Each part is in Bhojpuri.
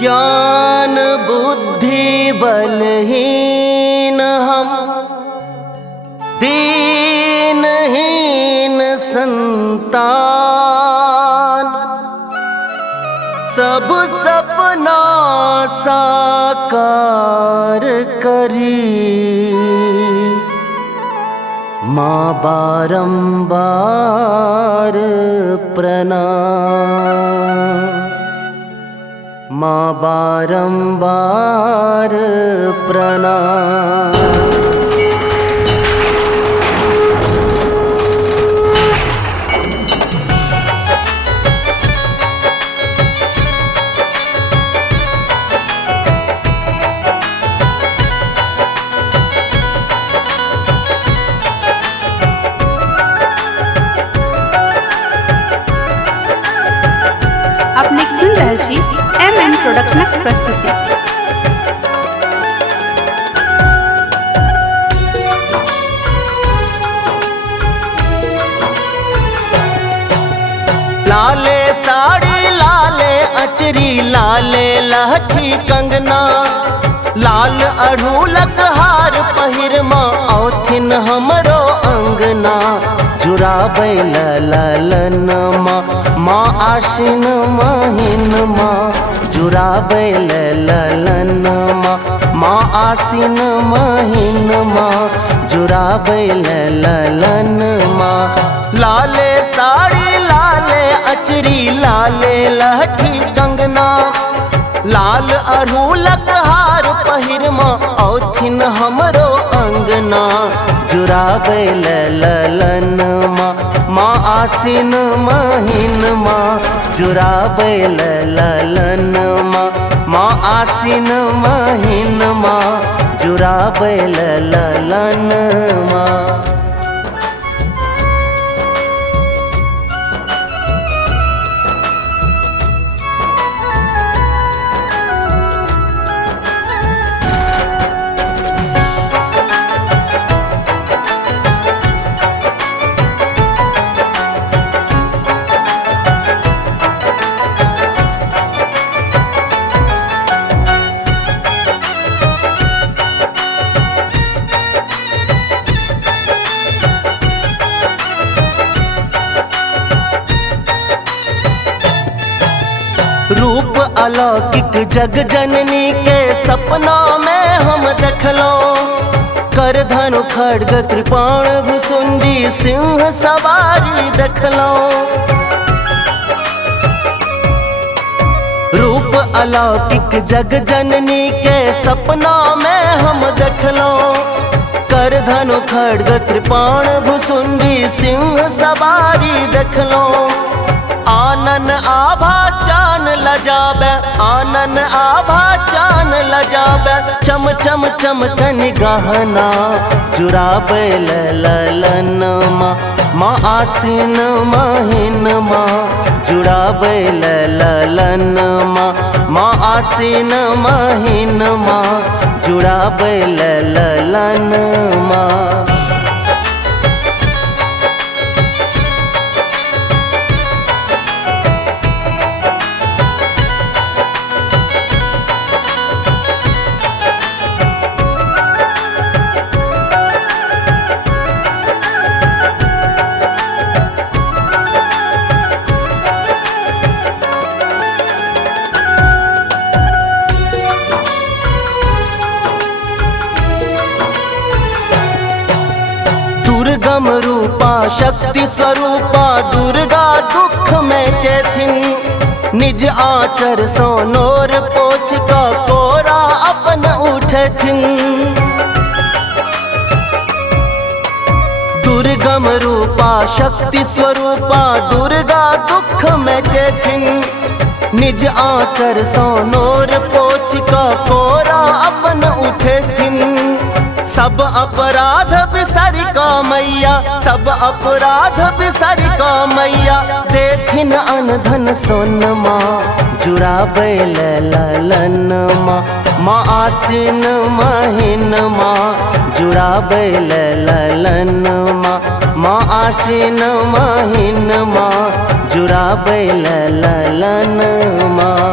ज्ञान बुद्धि बलहीन हम, दीनहीन संतान, सब सपना साकार करी। माँ बारंबार प्रणाम, माँ बारंबार प्रणाम। अपने सुन रहल छी MM प्रोडक्शनक प्रस्तुति। लाले साड़ी लाले अचरी लाले लहठी कंगना, लाल अढ़ूलक हार पहिर माँ औथिन हमरो अंगना। जुराबै ललन माँ आशिन महीन माँ, जुराबै ललन माँ आसिन महीन माँ, जुराबै ललन माँ। लाले साड़ी लाले अचरी लाले लहठी कंगना, लाल अढ़ूलक हार पहिर माँ औथिन हमरो अंगना। जुराबै ललन माँ आसिन महीन माँ, जुराबै ललन माँ आसिन महीन माँ, जुराबै ललन माँ। रूप अलौकिक जग जननी के सपना में हम देखलो, कर धनु खड्ग कृपाण भुसुंडी सिंह सवारी देखलो। रूप अलौकिक जग जननी के सपना में हम देखलो, कर धनु खड्ग कृपाण भुसुंडी सिंह सवारी देखलो। आनन आभा चान लजाबे, आनन आभा चान लजाबे, चम चम चमकन गहना। जुराबै ललन माँ आसिन महीन माँ, जुराबै ललन माँ आसिन महीन माँ, जुराबै ललन माँ। दुर्गम रूपा शक्ति स्वरूपा दुर्गा दुख मेटेथिन, निज आचर सो नोर पोछ का कोरा अपन उठेथिन। दुर्गम रूपा शक्ति स्वरूपा दुर्गा दुख मेटेथिन, निज आचर सो नोर पोछ का कोरा अपन उठेथिन। सब अपराध बिसरि का मैया, सब अपराध बिसरि का मैया, देथिन अनधन सोन माँ। जुराबै ललन माँ आसिन महीन माँ, जुराबै ललन माँ आसिन महीन माँ, जुराबै ललन माँ।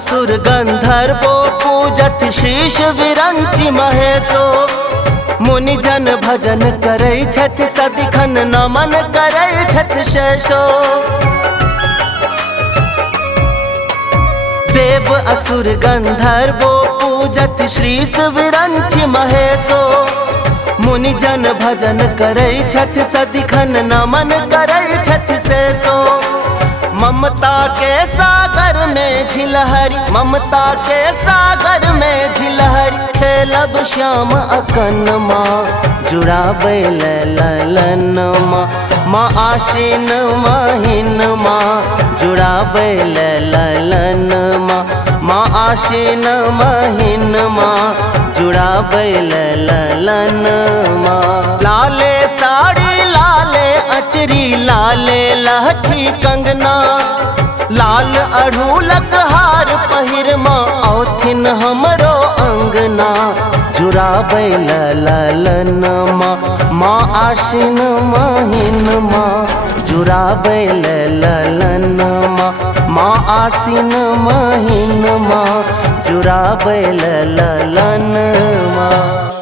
असुर गंधर्वो पूजत शीश विरंचि महेशो। मुनि जन भजन करै छथि सदिखन नमन करै छथि शेषो। देव असुर गंधर्वो पूजत शीश विरंचि महेशो। मुनि जन भजन करै छथि सदिखन नमन करै छथि शेषो। ममता के सागर में झिलहरी, ममता के सागर में झिलहरी, खेलब श्याम अकन माँ जुड़ाबै ललन माँ। माँ आशीन महीन माँ जुड़ाबै ललन माँ। माँ आशीन महीन माँ जुड़ाबै ललन माँ। लाले साड़ी लाले अचरी लाले लहठी कंगना, लाल अड़हुलक हार पहिर माँ औथिन हमरो अंगना। जुड़ाबै ललन माँ, माँ आशीन महीन माँ जुड़ाबै ललन माँ। माँ आसीन महीन माँ जुड़ाबै ललन माँ।